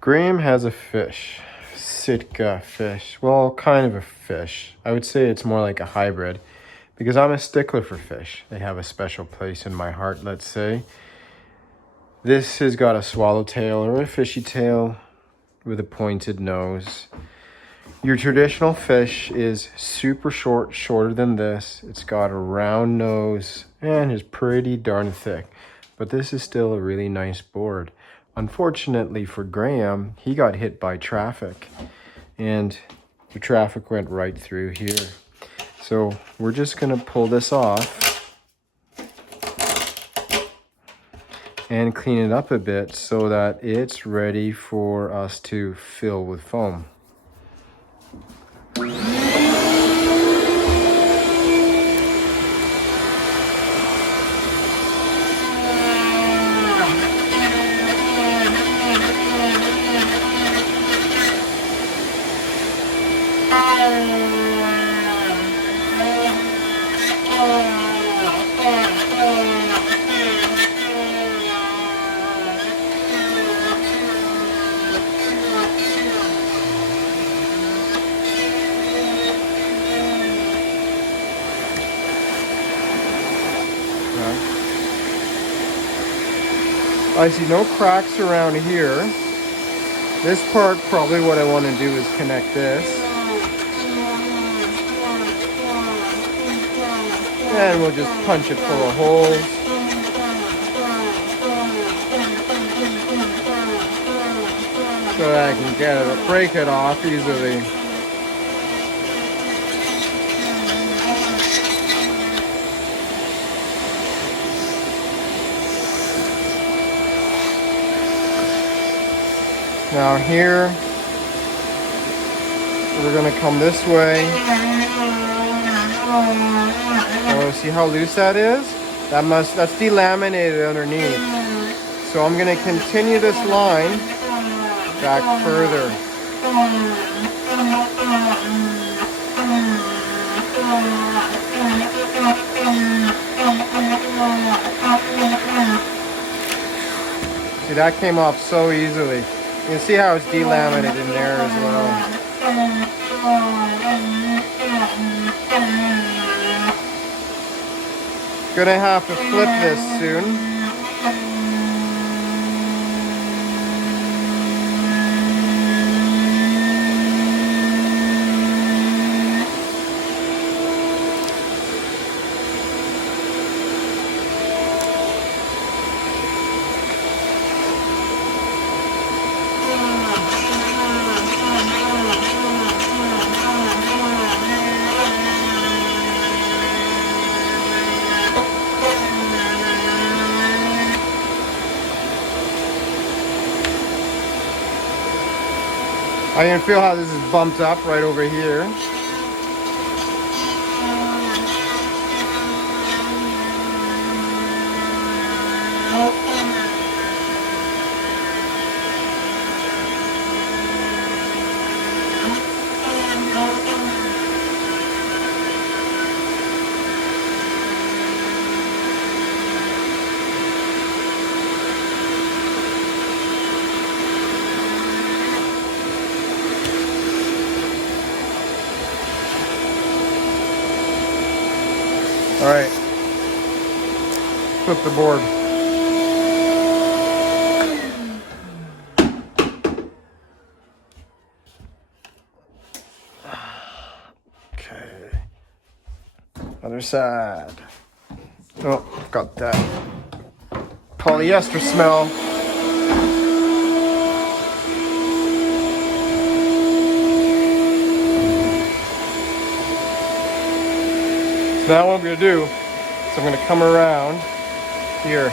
Graeme has a fish, Sitka fish. Well, kind of a fish. I would say it's more like a hybrid because I'm a stickler for fish. They have a special place in my heart, let's say. This has got a swallowtail or a fishy tail with a pointed nose. Your traditional fish is super short, shorter than this. It's got a round nose and is pretty darn thick. But this is still a really nice board. Unfortunately for Graeme, he got hit by traffic and the traffic went right through here. So we're just gonna pull this off and clean it up a bit so that it's ready for us to fill with foam. I see no cracks around here. This part, probably what I want to do is connect this. And we'll just punch it full of holes. So that I can get it, break it off easily. Now here, we're gonna come this way. Oh, see how loose that is? That's delaminated underneath. So I'm gonna continue this line back further. See, that came off so easily. You can see how it's delaminated in there as well. Gonna have to flip this soon. I can feel how this is bumped up right over here. All right, flip the board. Okay, other side. Oh, got that polyester smell. Now what I'm going to do is I'm going to come around here.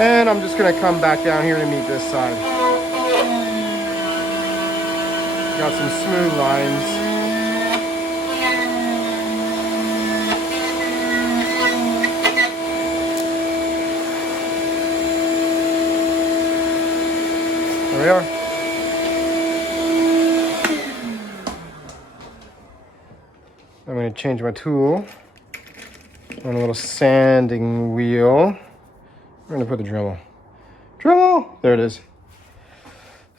And I'm just gonna come back down here to meet this side. Got some smooth lines. There we are. I'm going to change my tool on a little sanding wheel. We're going to put the Dremel. Dremel! There it is.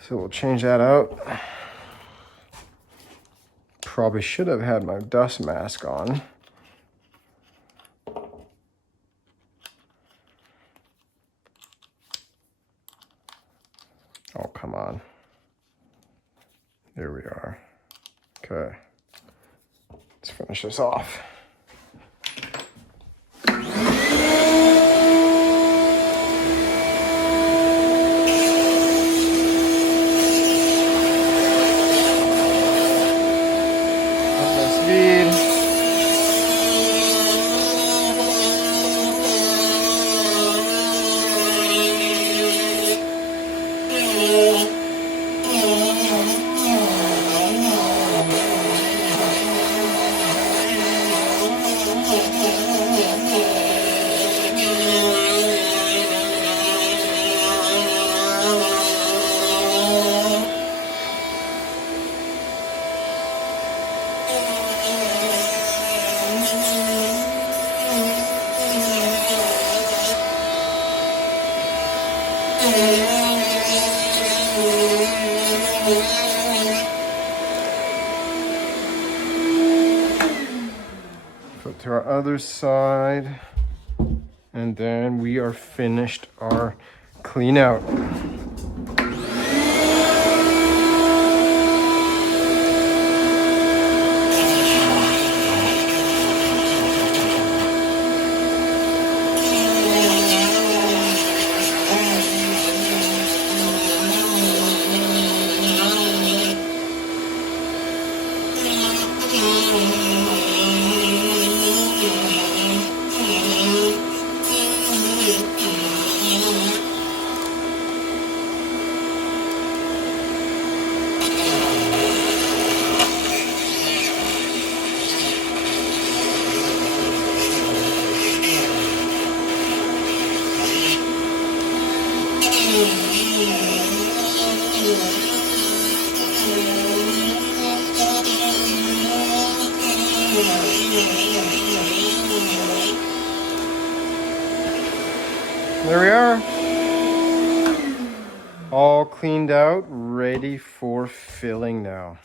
So we'll change that out. Probably should have had my dust mask on. Oh, come on. There we are. Okay. Let's finish this off. Flip to our other side, and then we are finished our clean out. There we are, all cleaned out, ready for filling now.